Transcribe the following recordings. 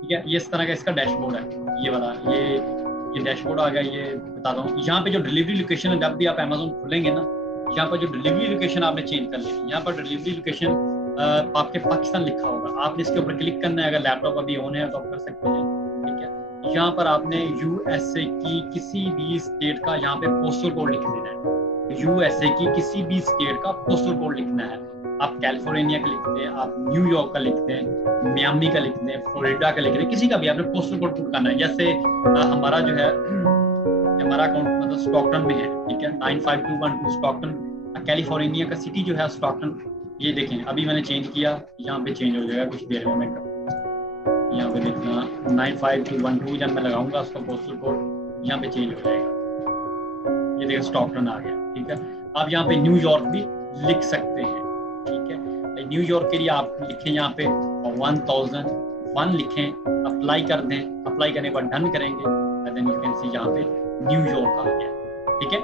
ठीक है, ये इस तरह का इसका डैशबोर्ड है, ये वाला, ये डैशबोर्ड आ गया। ये बताता हूँ, यहाँ पे जो डिलीवरी लोकेशन है, जब भी आप अमेजोन खोलेंगे ना, यहाँ पर जो डिलीवरी लोकेशन आपने चेंज कर लेनी, यहाँ पर डिलीवरी लोकेशन आपके पाकिस्तान लिखा होगा, आपने इसके ऊपर क्लिक करना है। अगर लैपटॉप अभी ऑन है तो आप कर सकते हैं। ठीक है, यहाँ पर आपने यूएसए की किसी भी स्टेट का यहाँ पे पोस्टल कोड लिख देना है। यूएसए की किसी भी स्टेट का पोस्टल कोड लिखना है। आप कैलिफोर्निया का लिखते हैं, आप न्यूयॉर्क का लिखते हैं, मियामी का लिखते हैं, फ्लोरिडा का लिखते हैं, किसी का भी आपने पोस्टल कोड पुट करना है। जैसे हमारा जो है हमारा अकाउंट मतलब स्टॉकटन में है, ठीक है, 95212 स्टॉकटन, कैलिफोर्निया का सिटी जो है स्टॉकटन। ये देखें, अभी मैंने चेंज किया, यहाँ पे चेंज हो जाएगा कुछ देर में। मैं यहाँ पे देखना 95212 जब मैं लगाऊंगा उसका पोस्टल कोड, यहाँ पे चेंज हो जाएगा। ये देखिए स्टॉकटन आ गया। ठीक है, आप यहाँ पे न्यूयॉर्क भी लिख सकते हैं। ठीक है, न्यूयॉर्क के लिए आप लिखें यहाँ पे 1001 लिखें, अप्लाई कर दें। अप्लाई करने के बाद डन करेंगे, देन यू कैन सी यहाँ पे न्यूयॉर्क आ गया। ठीक है,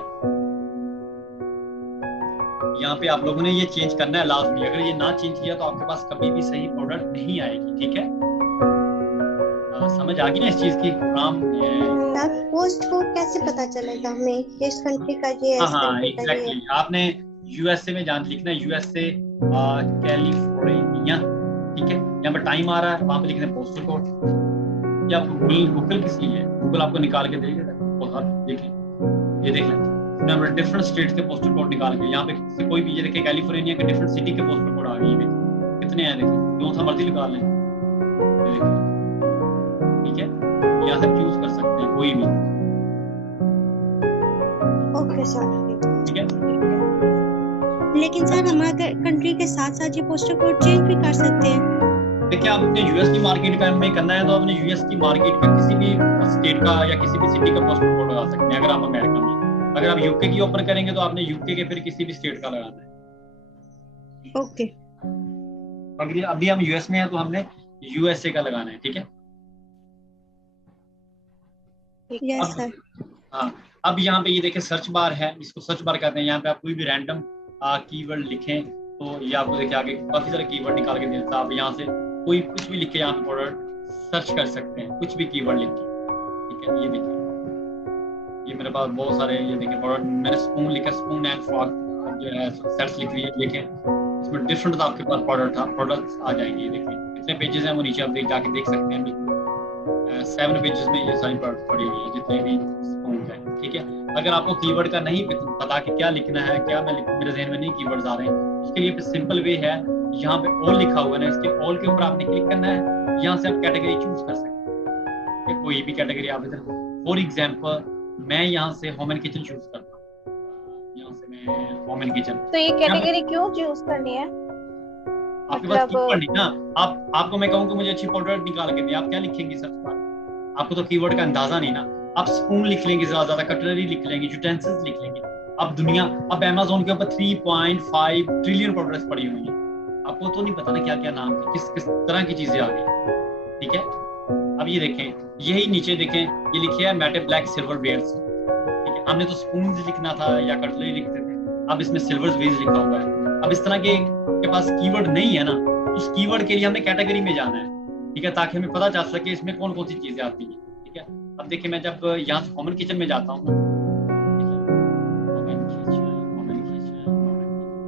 यहाँ पे आप लोगों ने ये चेंज करना है लाजमी। अगर ये ना चेंज किया तो आपके पास कभी भी सही प्रोडक्ट नहीं आएगी। ठीक है, समझ आ गई ना इस चीज की काम? पोस्ट कोड कैसे पता चलेगा हमें किस कंट्री का ये है? हाँ एग्जैक्टली, आपने यूएसए में जान लिखना है, यूएसए कैलिफोर्निया। ठीक है, यहाँ पर टाइम आ रहा है, वहां पे लिखना है पोस्टल कोड। या गूगल किस लिए है? गूगल आपको निकाल के देगा। देखें, ये देख लें, डिफरेंट स्टेट के पोस्टल कोड निकाल के यहाँ पे कोई भी, ये देखिए कैलिफोर्निया के डिफरेंट सिटी के पोस्टल कोड आ गए। ये कितने हैं देखिए, जो सा मर्जी निकाल लें। ठीक है, यहाँ से चूज कर सकते हैं कोई भी। ओके सर, ठीक है। लेकिन सर हम अगर कंट्री के साथ साथ ये पोस्टल कोड चेंज भी कर सकते हैं। देखिए, आपने यूएस की मार्केट का में करना है तो आपने यूएस की मार्केट का किसी भी स्टेट का या किसी भी सिटी का पोस्टल कोड लगा सकते हैं। अगर आप अमेरिका में, अगर आप यूके की ओपन करेंगे तो आपने यूके के फिर किसी भी स्टेट का लगाना है। ओके, अभी हम यूएस में हैं तो हमने यूएसए का लगाना है। ठीक है, यस सर। हाँ, अब यहाँ पे ये देखिए सर्च बार है, इसको सर्च बार कहते हैं। यहाँ पे आप कोई भी रैंडम कीवर्ड लिखें तो ये आपको देखिए आगे काफी सारे कीवर्ड निकाल के देता है। आप यहाँ से कोई कुछ भी लिख के यहाँ पे प्रोडक्ट सर्च कर सकते हैं, कुछ भी कीवर्ड लिख के। ठीक है, ये देखिए, ये मेरे पास बहुत सारे, ये देखिए प्रोडक्ट, मैंने स्पून लिखा, स्पून एंड फ्रॉक जो है सेट्स लिख लिया। देखें, इसमें डिफरेंट आपके पास प्रोडक्ट्स आ जाएंगे। देखिए कितने पेजेस हैं वो नीचे आप जाके देख सकते हैं। 7 पेजेस में ये सारी प्रोडक्ट पड़ी हुई है, जितने भी स्पून है। ठीक है, अगर आपको कीवर्ड का नहीं पता कि क्या लिखना है, क्या मेरे ज़हन में नहीं कीवर्ड्स आ रहे हैं, उसके लिए सिंपल वे है, यहाँ पे ऑल लिखा हुआ है, इसके ऑल के ऊपर आपने क्लिक करना है। यहाँ से आप कैटेगरी चूज कर सकते हैं, कोई भी कैटेगरी आप इधर। फॉर एग्जाम्पल मैं यहाँ से होम एंड किचन चूज करता हूँ। यहाँ से मैं होम एंड किचन, तो ये कैटेगरी क्यों चूज करनी है? आपके पास कीवर्ड नहीं ना। आपको मैं कहूँ कि मुझे अच्छी प्रोडक्ट निकाल के दे, आप क्या लिखेंगे सर्च बार? आपको तो कीवर्ड का अंदाजा नहीं ना। आप स्पून लिख लेंगे, ज्यादा कटलरी लिख लेंगे, यूटेंसिल्स लिख लेंगे। अब अमेज़न के ऊपर 3.5 ट्रिलियन प्रोडक्ट्स पड़ी हुई हैं, आपको तो नहीं पता ना क्या क्या नाम है, किस किस तरह की चीजें आ गई। ठीक है, अब ये देखें, यही नीचे देखें, ये लिखे है मेटल ब्लैक सिल्वर वेयर्स। ठीक है, हमने तो स्पून लिखना था या कटलरी लिखते थे, अब इसमें सिल्वर वेयर्स लिखा हुआ है। अब इस तरह के आपके पास कीवर्ड नहीं है ना, उस कीवर्ड के लिए हमने कैटेगरी में जाना है। ठीक है, ताकि हमें पता चल सके इसमें कौन कौन सी चीजें आती हैं। ठीक है, अब देखिए मैं जब यहाँ से होम एंड किचन में जाता हूँ,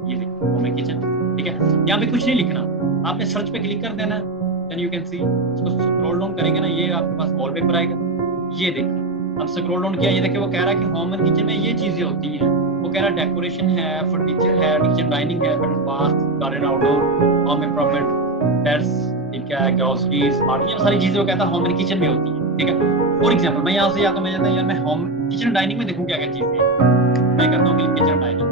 ये देखिए होम एंड किचन। ठीक है, यहाँ पे कुछ नहीं लिखना, आपने सर्च पे क्लिक कर देना, देन यू कैन सी। इसको स्क्रॉल डाउन करेंगे ना, ये आपके पास वॉलपेपर आएगा। ये देखिए, अब स्क्रॉल डाउन किया, ये देखिए वो कह रहा है कि होम एंड किचन में ये चीजें होती हैं। वो कह रहा है डेकोरेशन है, फर्नीचर है, किचन डाइनिंग है, bath, garden, outdoor, home improvement, pets, ठीक है, ग्रोसरी, स्मार्ट, ये सारी चीजें वो कहता है होम एंड किचन में होती है। ठीक है, फॉर एग्जांपल मैं यहाँ से जाता हूँ, यार मैं होम किचन डाइनिंग में देखूँ क्या क्या चीजें हैं, मैं करता हूँ किचन डाइनिंग।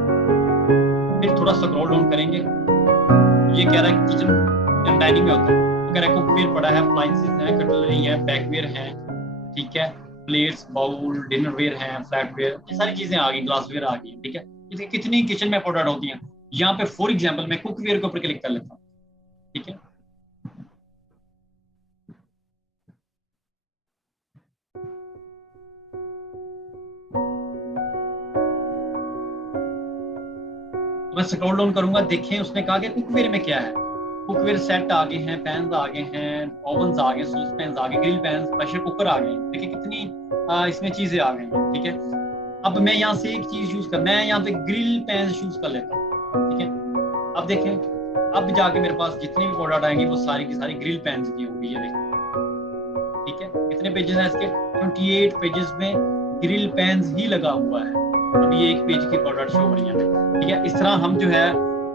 फिर थोड़ा स्क्रॉल डाउन करेंगे, ये कह रहा है किचन डाइनिंग में होता है। वो कह रहा है कुकवेयर पड़ा है, अप्लायंसेस है, कटलरी है, बैकवेयर है, ठीक है, प्लेट्स, बाउल, डिनरवेयर है, फ्लैटवेयर, ये सारी चीजें आ गई, ग्लासवेयर आ गई। ठीक है, इसलिए कितनी किचन में प्रोडक्ट होती हैं। यहाँ पे फॉर एग्जांपल मैं कुकवेयर के ऊपर क्लिक कर लेता हूँ। ठीक है, मैं स्क्रॉल डाउन करूंगा, देखें उसने कहा कि कुकवेयर में क्या है। कुकवेयर सेट आ गए हैं, पैन आ गए हैं, ओवन्स आ गए, सॉस पैन आ गए, ग्रिल पैन, प्रेशर कुकर आ गए। देखिए कितनी इसमें चीजें आ गई हैं, ठीक है। अब मैं यहाँ से एक चीज यूज कर, मैं यहाँ पे ग्रिल पैन यूज कर लेता हूँ, ठीक है। अब देखें, अब जाके मेरे पास जितनी भी प्रोडक्ट आएंगी वो सारी की सारी ग्रिल पैन की होगी, ये देखें, ठीक है। कितने पेजेस हैं इसके? 28 पेजेस में ग्रिल पैन ही लगा हुआ है। अब ये एक पेज की प्रोडक्ट शो हो रही है, ठीक है। इस तरह हम जो है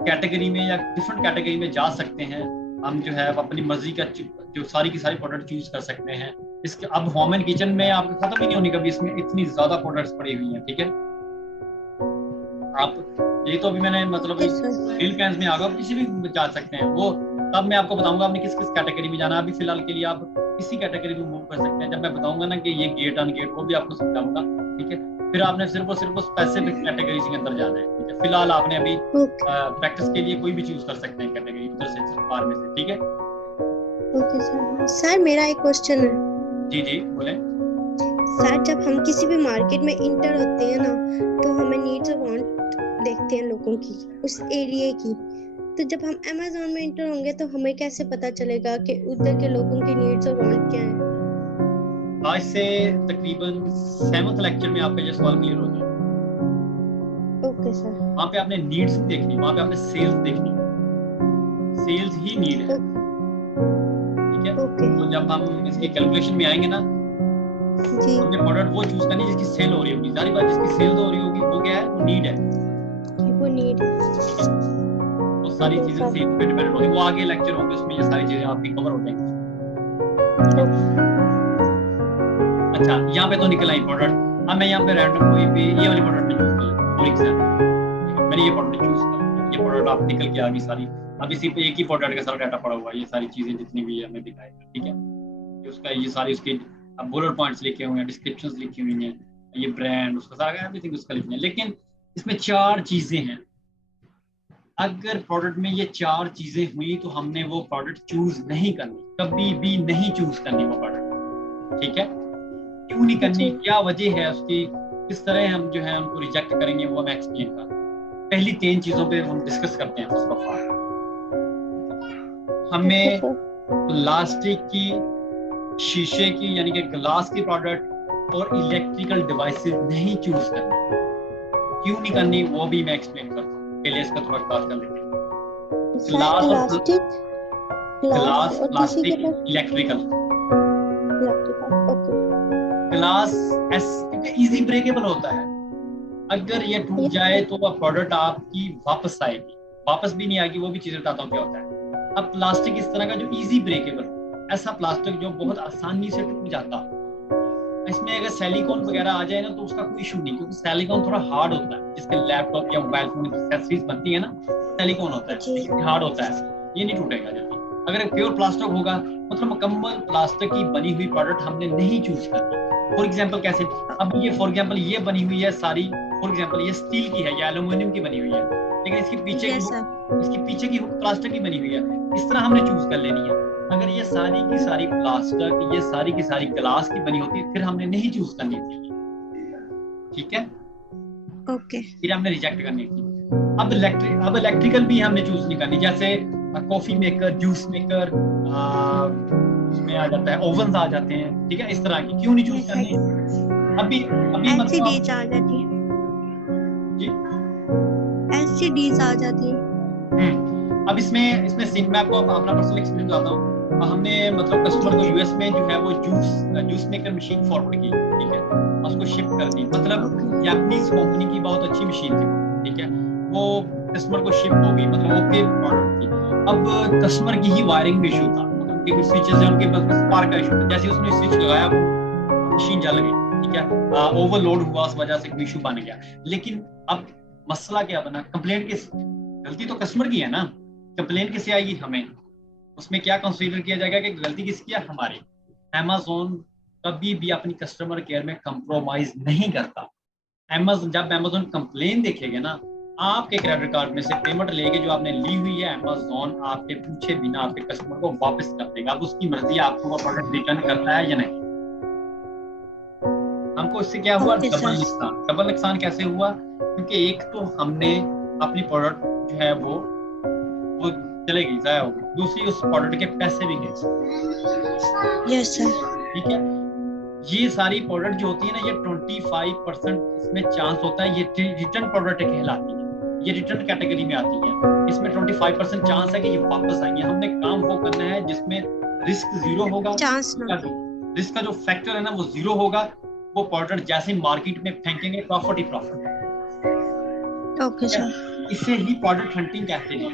कैटेगरी में या डिफरेंट कैटेगरी में जा सकते हैं। हम जो है अपनी मर्जी का जो सारी की सारी प्रोडक्ट चूज कर सकते हैं। इसके अब होम एंड किचन में आपको खत्म ही नहीं होनी कभी, इसमें इतनी ज्यादा प्रोडक्ट्स पड़ी हुई हैं, ठीक है। आप ये तो अभी मैंने मतलब ग्रिल पैन में आ गया, किसी भी जा सकते हैं वो, तब मैं आपको बताऊंगा आपने किस किस कैटेगरी में जाना है। अभी फिलहाल के लिए आप किसी कैटेगरी में मूव कर सकते हैं। जब मैं बताऊंगा ना कि ये गेट अनगेट, वो भी आपको समझाऊंगा, ठीक है। फिर आपने सिर्फ और सिर्फ स्पेसिफिक कैटेगरी के अंदर जाना है, ठीक है। फिलहाल आपने अभी प्रैक्टिस के लिए कोई भी चूज कर सकते हैं कैटेगरी उधर से, बाहर में से, ठीक है। Okay sir. सर मेरा एक क्वेश्चन है। जी जी बोले। सर जब हम किसी भी मार्केट में इंटर होते हैं ना, तो हमें नीड्स और वांट देखते हैं लोगों की, उस एरिया की। तो जब हम अमेज़न में इंटर होंगे तो हमें कैसे पता चलेगा कि उधर के लोगों की नीड्स और वांट क्या है? आज से तकरीबन 7th लेक्चर में आपका ये सवाल क्लियर हो जाएगा। Okay sir. वहाँ पे आपने नीड्स देखनी, वहाँ पे आपने सेल्स देखनी, सेल्स ही नीड है, ठीक है। तो जब हम इसकी कैलकुलेशन में आएंगे ना, जी, हमने प्रोडक्ट वो चूज करनी जिसकी सेल हो रही होगी। सारी बात जिसकी सेल हो रही होगी वो क्या है? वो नीड है, वो नीड है। वो सारी चीजें सेल पे डिपेंड होती है। वो आगे लेक्चर होंगे उसमें ये सारी चीजें आपकी कवर हो जाएंगी। अच्छा, यहाँ पे तो निकल आई प्रोडक्ट। अब मैं यहाँ पे रैंडम कोई भी ये वाली प्रोडक्ट चूज कर लेता हूँ, फॉर एग्जांपल मैंने ये प्रोडक्ट चूज कर लिया, ये प्रोडक्ट आप निकल के आ गई सारी। अब इसी पे एक ही प्रोडक्ट का सारा डाटा पड़ा हुआ है, ये सारी चीजें जितनी भी है हमें दिखाएगा, ठीक है। उसका ये सारी उसकी अब बुलेट पॉइंट्स लिखे हुए हैं, डिस्क्रिप्शंस लिखी हुई हैं, ये ब्रांड उसका सारा एवरीथिंग उसका लिखना है। लेकिन इसमें 4 चीजें हैं। अगर प्रोडक्ट में ये 4 चीजें हुई तो हमने वो प्रोडक्ट चूज नहीं करनी, कभी भी नहीं चूज करनी वो प्रोडक्ट, ठीक है। क्यों नहीं करनी, क्या वजह है उसकी, किस तरह हम जो है उनको रिजेक्ट करेंगे, वो मैं एक्सप्लेन करूँ। पहली 3 चीजों पे हम डिस्कस करते हैं। फर्स्ट ऑफ ऑल हमें प्लास्टिक की, शीशे की यानी कि ग्लास की प्रोडक्ट और इलेक्ट्रिकल डिवाइसेस नहीं चूज करनी। क्यों नहीं करनी वो भी मैं एक्सप्लेन करता हूँ। पहले इसका थोड़ा बात कर लेते हैं। Glass, plastic, electrical. Glass easy breakable होता है, अगर ये टूट जाए तो वह प्रोडक्ट आपकी वापस आएगी, वापस भी नहीं आएगी, वो भी चीज बताता हूँ क्या होता है। अब प्लास्टिक इस तरह का जो इजी ब्रेकेबल, ऐसा प्लास्टिक जो बहुत आसानी से टूट जाता, इसमें अगर सिलिकॉन वगैरह आ जाए ना तो उसका कोई इशू नहीं, क्योंकि सिलिकॉन थोड़ा हार्ड होता है। जिसके लैपटॉप या मोबाइल फोन की एक्सेसरीज बनती है ना, सिलिकॉन होता है, हार्ड होता है, ये नहीं टूटेगा जल्दी। अगर प्योर प्लास्टिक होगा, मतलब मुकम्मल प्लास्टिक की बनी हुई प्रोडक्ट हमने नहीं चूज करनी। फॉर एग्जाम्पल कैसे, अब ये फॉर एग्जाम्पल ये बनी हुई है सारी, फॉर एग्जाम्पल ये स्टील की है या एल्यूमिनियम की बनी हुई है, लेकिन इसके पीछे की प्लास्टिक की बनी हुई है। इस तरह हमने चूज कर लेनी है। अगर ये सारी की सारी प्लास्टिक, ये सारी की सारी ग्लास की बनी होती है, फिर हमने नहीं चूज करनी थी, ठीक है। ओके, फिर हमने रिजेक्ट करनी थी। अब इलेक्ट्रिकल भी हमने चूज नहीं करनी, जैसे कॉफी मेकर, जूस मेकर, उसमें आ जाता है, ओवन आ जाते हैं, ठीक है। इस तरह की क्यों नहीं चूज करनी? अभी एलसीडीज आ जाती है जी, एलसीडीज आ जाती है। अब इसमें मैं आपको अपना पर्सनल एक्सपीरियंस बताता हूँ। हमने मतलब कस्टमर को यूएस में जो है वो जूस मेकर मशीन फॉरवर्ड की, ठीक है, उसको शिप कर दी। मतलब जापानीज कंपनी की बहुत अच्छी मशीन थी, ठीक है, वो कस्टमर को शिप हो गई, मतलब ओके प्रोडक्ट थी। अब कस्टमर की ही वायरिंग में इशू था, मतलब उनके स्विचेस हैं, उनके स्पार्क का इशू था। जैसे उसने स्विच लगाया वो मशीन जल गई, ठीक है, ओवरलोड हुआ, उस वजह से इशू बन गया। लेकिन अब मसला क्या बना, कंप्लेंट किस, गलती तो कस्टमर की है ना, कंप्लेंट किससे आएगी? हमें। उसमें क्या कंसीडर किया जाएगा कि गलती किसकी है? हमारी। Amazon कभी भी अपनी कस्टमर केयर में कंप्रोमाइज नहीं करता। जब Amazon कंप्लेन देखेगा ना, आपके क्रेडिट कार्ड में से पेमेंट लेके जो आपने ली हुई है, Amazon आपके पूछे बिना आपके कस्टमर को वापस कर देगा। अब उसकी मर्जी आपको वो प्रोडक्ट रिटर्न करता है या नहीं। हमको इससे क्या हुआ? डबल नुकसान कैसे हुआ? क्योंकि एक तो हमने अपनी प्रोडक्ट जो है वो चलेगी, जाया होगी। दूसरी, उस प्रोडक्ट के पैसे भी गए। Yes sir. ठीक है, ये सारी प्रोडक्ट जो होती है ना, ये 25% इसमें चांस होता है, ये रिटर्न प्रोडक्ट कहलाती है, ये रिटर्न कैटेगरी में आती है। इसमें 25% चांस है कि ये वापस आएंगे। हमने काम वो करना है जिसमें रिस्क जीरो होगा, चांस ना। रिस्क का जो फैक्टर है ना वो जीरो होगा। वो प्रोडक्ट जैसे मार्केट में फेंकेंगे, प्रॉफिट ही प्रॉफिट। Okay sir. इसे ही प्रोडक्ट हंटिंग कहते हैं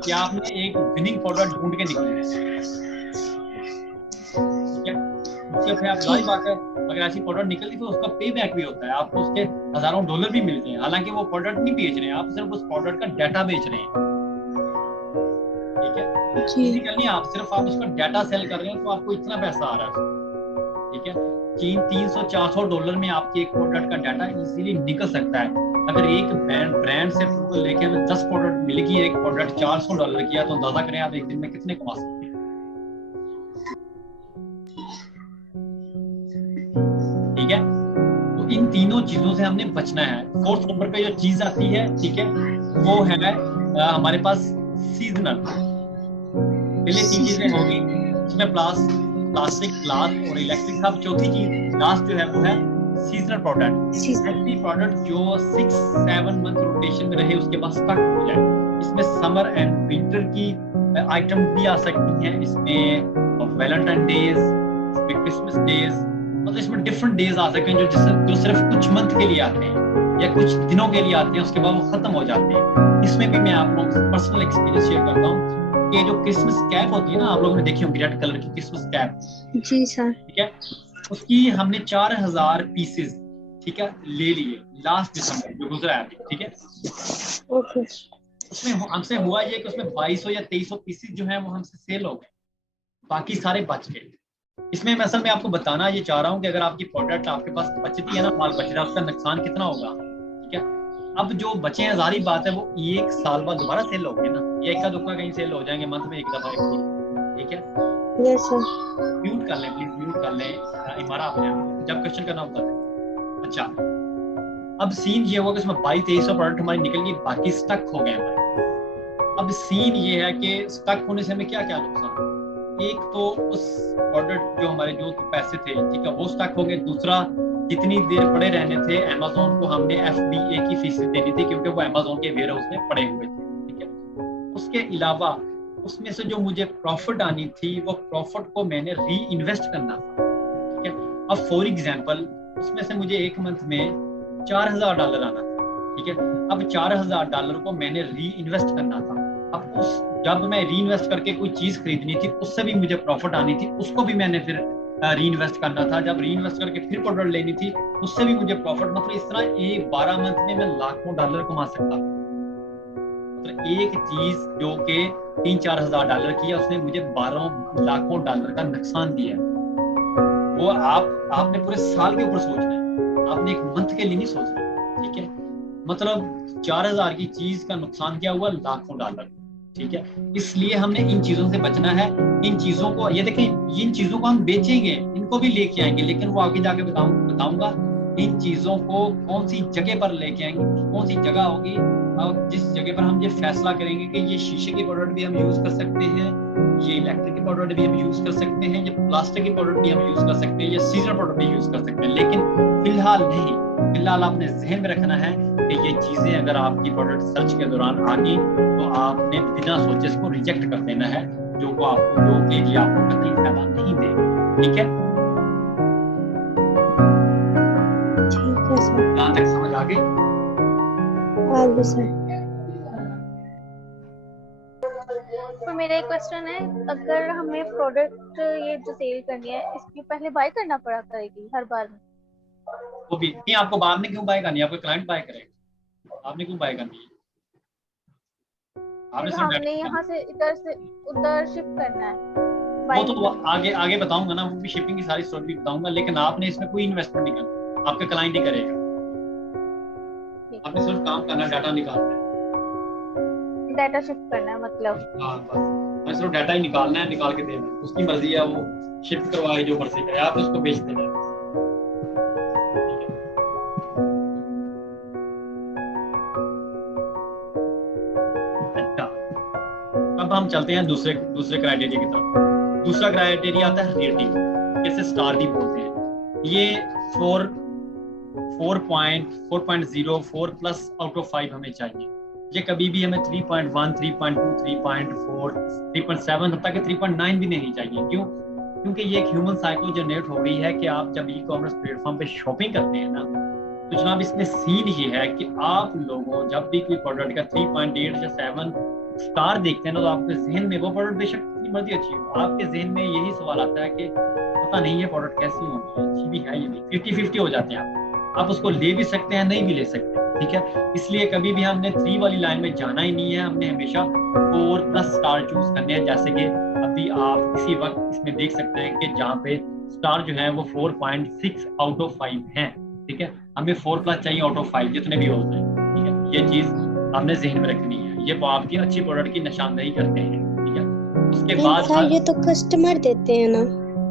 कि आपने एक विनिंग प्रोडक्ट ढूंढ के निकलना है। ठीक है, उसके फिर आप जाहिर बात है, अगर ऐसी प्रोडक्ट निकलती तो उसका पे बैक भी होता है, आपको उसके हजारों डॉलर भी मिलते हैं। हालांकि वो प्रोडक्ट नहीं बेच रहे हैं, आप सिर्फ उस प्रोडक्ट का डाटा बेच रहे हैं। ठीक है, बेसिकली आप सिर्फ उसका डाटा सेल कर रहे हैं, तो आपको इतना पैसा आ रहा है। ठीक है, 300-400 डॉलर में आपके एक प्रोडक्ट का डाटा इजीली निकल सकता है। अगर एक ब्रांड से अप्रूवल लेके हमें 10 प्रोडक्ट मिलेगी, एक प्रोडक्ट $400 किया, तो अंदाजा करें आप एक दिन में कितने कमा सकते हैं। ठीक है, तो इन तीनों चीजों से हमने बचना है। 4th नंबर पे जो चीज आती है, ठीक है, वो है हमारे पास सीजनल। पहले 3 चीजें होगी, इसमें प्लास्टिक, ग्लास और इलेक्ट्रिक। अब चौथी चीज लास्ट जो है वो है सीजनल प्रोडक्ट। ऐसी प्रोडक्ट जो 6-7 मंथ रोटेशन में रहे, उसके बाद स्टक हो जाए। इसमें समर एंड विंटर की आइटम भी आ सकती हैं, इसमें वैलेंटाइन डेज, इसमें क्रिसमस डेज, मतलब इसमें डिफरेंट डेज आ सकते हैं जो सिर्फ कुछ मंथ के लिए आते हैं या कुछ दिनों के लिए आते हैं, उसके बाद वो खत्म हो जाते हैं। इसमें भी मैं आप लोगों से पर्सनल एक्सपीरियंस शेयर करता हूँ कि जो क्रिसमस कैप होती है ना, आप लोगों ने देखी होगी रेड कलर की क्रिसमस कैप। जी सर। ठीक है, उसकी हमने 4000 पीसेस, ठीक है, ले लिए लास्ट दिसंबर जो गुजरा है। ठीक है, ओके। उसमें हमसे हुआ ये कि उसमें 2200 या 2300 पीसेस जो है वो हमसे सेल हो गए, बाकी सारे बच गए। इसमें मैं असल में आपको बताना ये चाह रहा हूँ कि अगर आपकी प्रोडक्ट आपके पास बचती है ना, माल बच रहा है, उसका नुकसान कितना होगा। ठीक है, अब जो बचे हैं, जारी बात है, वो 1 साल बाद दोबारा सेल हो गए ना, ये इक्का दुक्का कहीं सेल हो जाएंगे मंथ में एक दफा। ठीक है, यस सर। म्यूट कर लें प्लीज, म्यूट कर लें इमारा आपने, जब क्वेश्चन करना होता है। अच्छा, अब सीन ये हुआ कि उसमें 2200 प्रोडक्ट हमारी निकल गई, बाकी स्टक हो गए हमारे। अब सीन ये है कि स्टक होने से हमें क्या क्या नुकसान, एक तो उस प्रोडक्ट जो हमारे जो पैसे थे, ठीक है, वो स्टक हो गए। दूसरा, जितनी देर पड़े रहने थे, अमेज़न को हमने FBA की फीस देनी थी, क्योंकि वो अमेज़न के वेयर हाउस में पड़े हुए थे। ठीक है, उसके अलावा उसमें से जो मुझे प्रॉफिट आनी थी, वो प्रॉफिट को मैंने री इन्वेस्ट करना था। ठीक है, अब फॉर एग्जांपल उसमें से मुझे एक मंथ में $4000 आना था। ठीक है, अब $4000 को मैंने री इन्वेस्ट करना था। अब उस जब मैं री इन्वेस्ट करके कोई चीज खरीदनी थी, उससे भी मुझे प्रॉफिट आनी थी, उसको भी मैंने फिर री इन्वेस्ट करना था। जब री इन्वेस्ट करके फिर प्रोडक्ट लेनी थी, उससे भी मुझे प्रॉफिट, मतलब इस तरह एक 12 मंथ में मैं लाखों डॉलर कमा सकता हूँ। मतलब एक चीज जो कि $3-4 हजार की है, उसने मुझे 12 लाखों डॉलर का नुकसान दिया। वो आपने पूरे साल के ऊपर सोचना है, आपने एक मंथ के लिए नहीं सोचना। ठीक है, मतलब 4000 की चीज का नुकसान क्या हुआ, लाखों डॉलर। ठीक है, इसलिए हमने इन चीजों से बचना है। इन चीजों को, ये देखें, इन चीजों को हम बेचेंगे, इनको भी लेके आएंगे, लेकिन वो आगे जाके बताऊंगा इन चीजों को कौन सी जगह पर लेके आएंगे, कौन सी जगह होगी, और जिस जगह पर हम ये फैसला करेंगे कि ये शीशे की प्रोडक्ट भी हम यूज कर सकते हैं, ये इलेक्ट्रिक की प्रोडक्ट भी हम यूज कर सकते हैं, ये प्लास्टिक की प्रोडक्ट भी हम यूज कर सकते हैं, ये सीजनल प्रोडक्ट भी यूज कर सकते हैं, लेकिन फिलहाल नहीं। फिलहाल आपने जहन में रखना है कि ये चीजें अगर आपकी प्रोडक्ट सर्च के दौरान आ गई, तो आपने बिना सोचे इसको रिजेक्ट कर देना है, जो कि ये आपको कतई फायदा नहीं देगा। ठीक है, सर, यहाँ तक समझ आ गई? आगे सर। तो मेरा एक क्वेश्चन है, अगर हमें प्रोडक्ट ये जो सेल करनी है, इसकी पहले बाय करना पड़ा करेगी हर बार में? वो भी नहीं, आपको बाद में क्यों बाय करनी है, आपको क्लाइंट बाय करेगा, आपने क्यों बाय करनी है? हमने यहाँ से इधर से उधर शिफ्ट करना है। वो तो आगे बताऊंगा ना, वो भी शिपिंग की सारी स्टोरी भी बताऊंगा, लेकिन आपने इसमें कोई इन्वेस्टमेंट नहीं करना, आपका क्लाइंट ही करेगा। आपने सिर्फ काम करना, डाटा निकालना है, डाटा शिफ्ट करना है, मतलब हाँ बस सिर्फ डाटा ही निकालना है, निकाल के देना है, उसकी मर्जी है, वो शिफ्ट करवाए जो मर्जी करे, आप उसको बेच देना। हम चलते हैं दूसरे क्राइटेरिया की तरफ। दूसरा क्राइटेरिया आता है रेटिंग, जैसे स्टार भी बोलते हैं। ये 4.0 प्लस आउट ऑफ 5 हमें चाहिए। ये कभी भी हमें 3.1, 3.2, 3.4, 3.7 तक 3.9 भी नहीं चाहिए। क्यों? क्योंकि ये एक ह्यूमन साइको जनरेट हो गई है कि आप जब ई कॉमर्स प्लेटफॉर्म पे शॉपिंग करते हैं ना, तो जनाब इसमें सीन ये है कि आप लोगों जब भी कोई प्रोडक्ट का 3.8 या 7 स्टार देखते हैं ना, तो आपके जहन में वो प्रोडक्ट बेशक कितनी मर्जी अच्छी हो, आपके जहन में यही सवाल आता है कि पता नहीं ये प्रोडक्ट कैसी होगी, अच्छी भी है ये भी। 50-50 हो जाते हैं आप उसको ले भी सकते हैं, नहीं भी ले सकते, ठीक है। इसलिए कभी भी हमने 3 वाली लाइन में जाना ही नहीं है, हमने हमेशा 4+ स्टार चूज करने हैं। जैसे कि अभी आप इसी वक्त इसमें देख सकते हैं कि जहाँ पे स्टार जो है वो 4.6 आउट ऑफ 5 हैं, ठीक है। हमें 4+ चाहिए आउट ऑफ 5, जितने भी होते हैं, ठीक है। ये चीज हमने जहन में रखनी है, ये आपकी अच्छी प्रोडक्ट की निशानदेही करते हैं, ठीक है। उसके बाद सर ये तो कस्टमर देते हैं ना,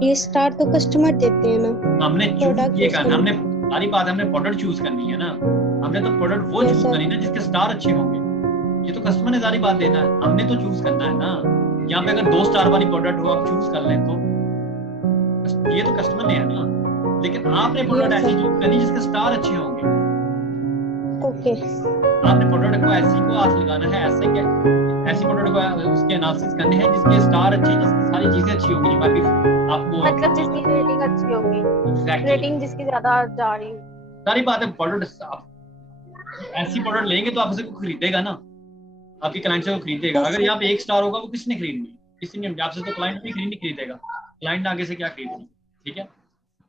ये स्टार तो कस्टमर देते हैं ना। हमने ये करना, हमने सारी बात हमने प्रोडक्ट चूज करनी है ना, हमने तो प्रोडक्ट वो चूज करनी है ना जिसके स्टार अच्छे होंगे। ये तो कस्टमर ने सारी बात देना है, हमने तो चूज करना है ना। यहाँ पे अगर 2 स्टार वाली प्रोडक्ट हो आप चूज कर लें तो ये तो कस्टमर ने है ना, लेकिन आपने प्रोडक्ट ऐसी चूज करनी जिसके स्टार अच्छे होंगे। ओके, आपने प्रोडक्ट को ऐसी को हाथ लगाना है, ऐसे के ऐसी प्रोडक्ट को उसके एनालिसिस करने हैं जिसके स्टार अच्छे, जिसकी सारी चीजें अच्छी होंगी। आपको मतलब जिसकी रेटिंग अच्छी होगी, exactly. रेटिंग जिसकी ज्यादा जा रही, सारी बात है। प्रोडक्ट आप ऐसी प्रोडक्ट लेंगे तो आपसे को खरीदेगा ना, आपके क्लाइंट से वो खरीदेगा। अगर यहाँ पे 1 स्टार होगा वो किसने खरीदनी, किसी ने आपसे तो क्लाइंट भी खरीदेगा, क्लाइंट आगे से क्या खरीदेगा, ठीक है।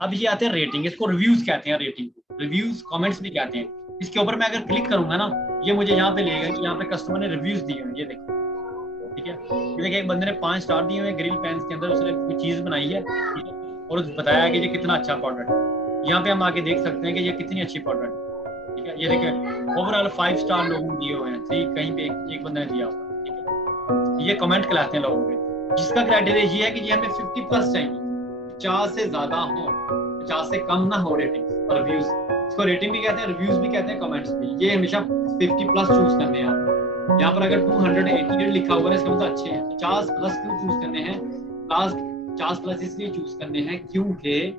अब ये आते हैं रेटिंग, इसको रिव्यूज कहते हैं, रेटिंग को रिव्यूज कमेंट्स भी कहते हैं। इसके ऊपर मैं अगर क्लिक करूंगा ना, ये मुझे यहाँ पे लेगा कि यहाँ पे कस्टमर ने रिव्यूज दिए हैं, ये देखिए, ठीक है। ये देखिए एक बंदे ने 5 स्टार दिए हुए ग्रिल पेन्स के अंदर, उसने कोई चीज बनाई है और बताया कि ये कितना अच्छा प्रोडक्ट है। यहाँ पे हम आके देख सकते हैं कि ये कितनी अच्छी प्रोडक्ट है, ठीक है। ये देखिए ओवरऑल 5 स्टार लोगों ने दिए हुए हैं, 3 कहीं पे एक बंदे ने दिया हुआ, ठीक है। ये कमेंट कहलाते हैं लोगों के, जिसका क्राइटेरिया ये है कि ये हमें 50+ चाहिए, 50 से ज्यादा हो, 50 से कम ना हो रेटिंग और रिव्यूज। इसको रेटिंग भी कहते हैं, रिव्यूज भी कहते हैं, कमेंट्स भी। ये हमेशा 50+ चूज करने हैं आप। यहाँ पर अगर 288 लिखा हुआ है इसका मतलब अच्छे हैं। 50+ क्यों चूज करने हैं? 50+ इसलिए चूज करने हैं क्योंकि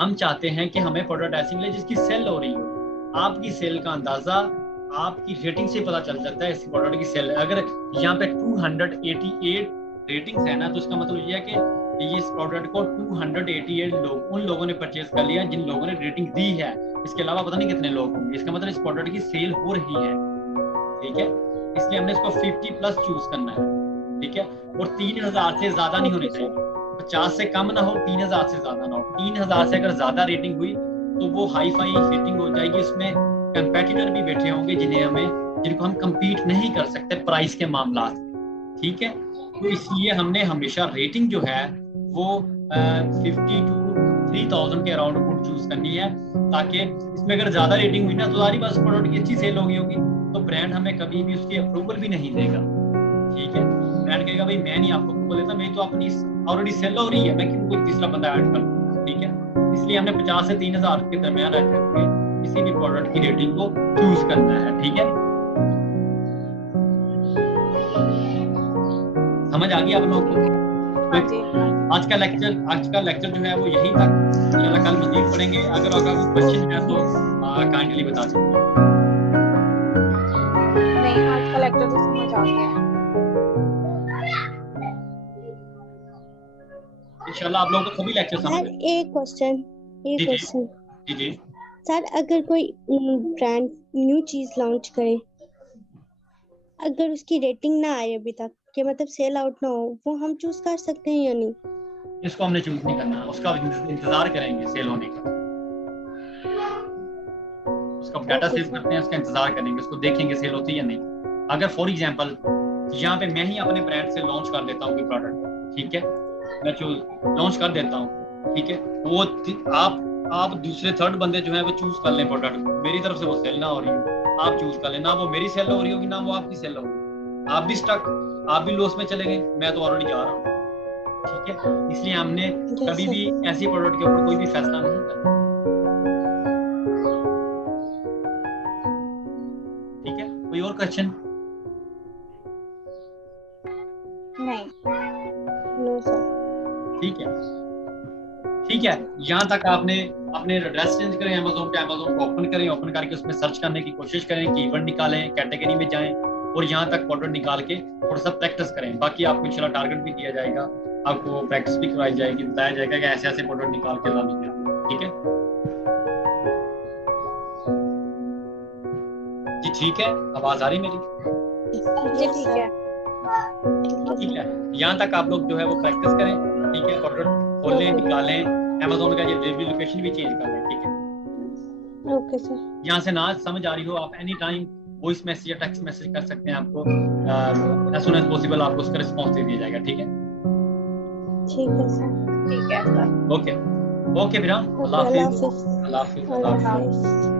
हम चाहते हैं कि हमें प्रोडक्ट ऐसी मिले जिसकी सेल हो रही हो। आपकी सेल का अंदाजा आपकी रेटिंग से पता चल जाता है इस प्रोडक्ट की सेल। अगर यहाँ पे 288 रेटिंग्स है ना, तो इसका मतलब ये है कि इस प्रोडक्ट को 288 लोग, उन लोगों ने परचेज कर लिया जिन लोगों ने रेटिंग दी है। इसके अलावा पता नहीं कितने लोग होंगे। इसका मतलब इस प्रोडक्ट की सेल हो रही है, ठीक है। इसलिए हमने इसको 50+ चूज करना है, ठीक है। और 3000 से ज्यादा नहीं होनी चाहिए, 50 से कम ना हो, 3000 से ज्यादा ना हो। 3000 से अगर ज्यादा रेटिंग हुई तो वो हाई फाई रेटिंग हो जाएगी, उसमें कंपेटिटर भी बैठे होंगे जिनको हम compete नहीं कर सकते प्राइस के मामला में, ठीक है। तो इसलिए हमने हमेशा रेटिंग जो है वो 50 to 3000 के अराउंड अबाउट चूज करनी है, ताकि इसमें अगर ज्यादा रेटिंग हुई ना तो सारी बात प्रोडक्ट की अच्छी सेल होगी तो ब्रांड हमें कभी भी उसकी अप्रूवल भी नहीं देगा, ठीक है। ब्रांड कहेगा भाई मैं नहीं आपको अप्रूवल देता, मेरी तो अपनी ऑलरेडी सेल हो रही है, मैं क्यों कोई तीसरा बंदा ऐड करूं, ठीक है। इसलिए हमने 50 से 3000 के दरमियान रख के किसी भी प्रोडक्ट की रेटिंग को चूज करना है, ठीक है। समझ आ गई आप लोगों को? आज का लेक्चर जो है वो यही था। इंशाल्लाह कल मजीद पढ़ेंगे। अगर आपका कोई क्वेश्चन है तो काइंडली बता सकते हैं। नहीं, आज का लेक्चर तो समझ आ गया। इंशाल्लाह आप लोगों को सभी लेक्चर समझ आए। एक क्वेश्चन जी सर, अगर कोई ब्रांड न्यू चीज लॉन्च करे, अगर उसकी रेटिंग ना आए अभी तक, कि मतलब सेल आउट ना हो, वो हम चूज कर सकते हैं या नहीं? इसको हमने चूज नहीं करना, उसका इंतजार करेंगे सेल होने का। उसका डाटा सेव करते हैं, उसका इंतजार करेंगे, उसको देखेंगे सेल होती है या नहीं। अगर फॉर एग्जांपल यहाँ पे मैं ही अपने ब्रांड से लॉन्च कर देता हूँ कोई प्रोडक्ट, ठीक है, मैं लॉन्च कर देता हूँ, ठीक है, वो आप दूसरे थर्ड बंदे जो है वो चूज कर लें प्रोडक्ट, मेरी तरफ से वो सेल ना हो रही हो, आप चूज कर लें, ना वो मेरी सेल हो रही होगी ना वो आपकी सेल होगी, आप भी स्टक, आप भी लॉस में चले गए, मैं तो ऑलरेडी जा रहा हूँ, ठीक है। इसलिए हमने कभी भी ऐसी प्रोडक्ट के ऊपर कोई भी फैसला नहीं करना, ठीक है। कोई और क्वेश्चन? ठीक है, ठीक है। यहाँ तक आपने अपने एड्रेस चेंज करें अमेज़न पे, अमेज़न को ओपन करें, ओपन करके उसमें सर्च करने की कोशिश करें, कीवर्ड निकालें, कैटेगरी में जाएं और यहाँ तक प्रोडक्ट निकाल के थोड़ा सा प्रैक्टिस करें। बाकी आपको इंशाल्लाह टारगेट भी दिया जाएगा, आपको प्रैक्टिस भी करवाई जाएगी, बताया जाएगा कि ऐसे ऐसे प्रोडक्ट निकाल के लाने हैं, ठीक है जी। ठीक है, आवाज आ रही मेरी? जी ठीक है। ठीक है, यहाँ तक आप लोग जो है वो प्रैक्टिस करें, ठीक है। प्रोडक्ट खोलें, निकालें, अमेज़न का ये डिलीवरी लोकेशन भी चेंज कर लें, ठीक है। Okay sir. यहाँ से ना समझ आ रही हो, आप एनी टाइम वॉइस मैसेज या टेक्स्ट मैसेज कर सकते हैं, आपको एज सून एज पॉसिबल आपको उसका रिस्पॉन्स दे दिया जाएगा, ठीक है। ठीक है सर। ठीक है सर। ओके ओके फिर, अल्लाह हाफिज़, अल्लाह हाफिज़, अल्लाह हाफिज़।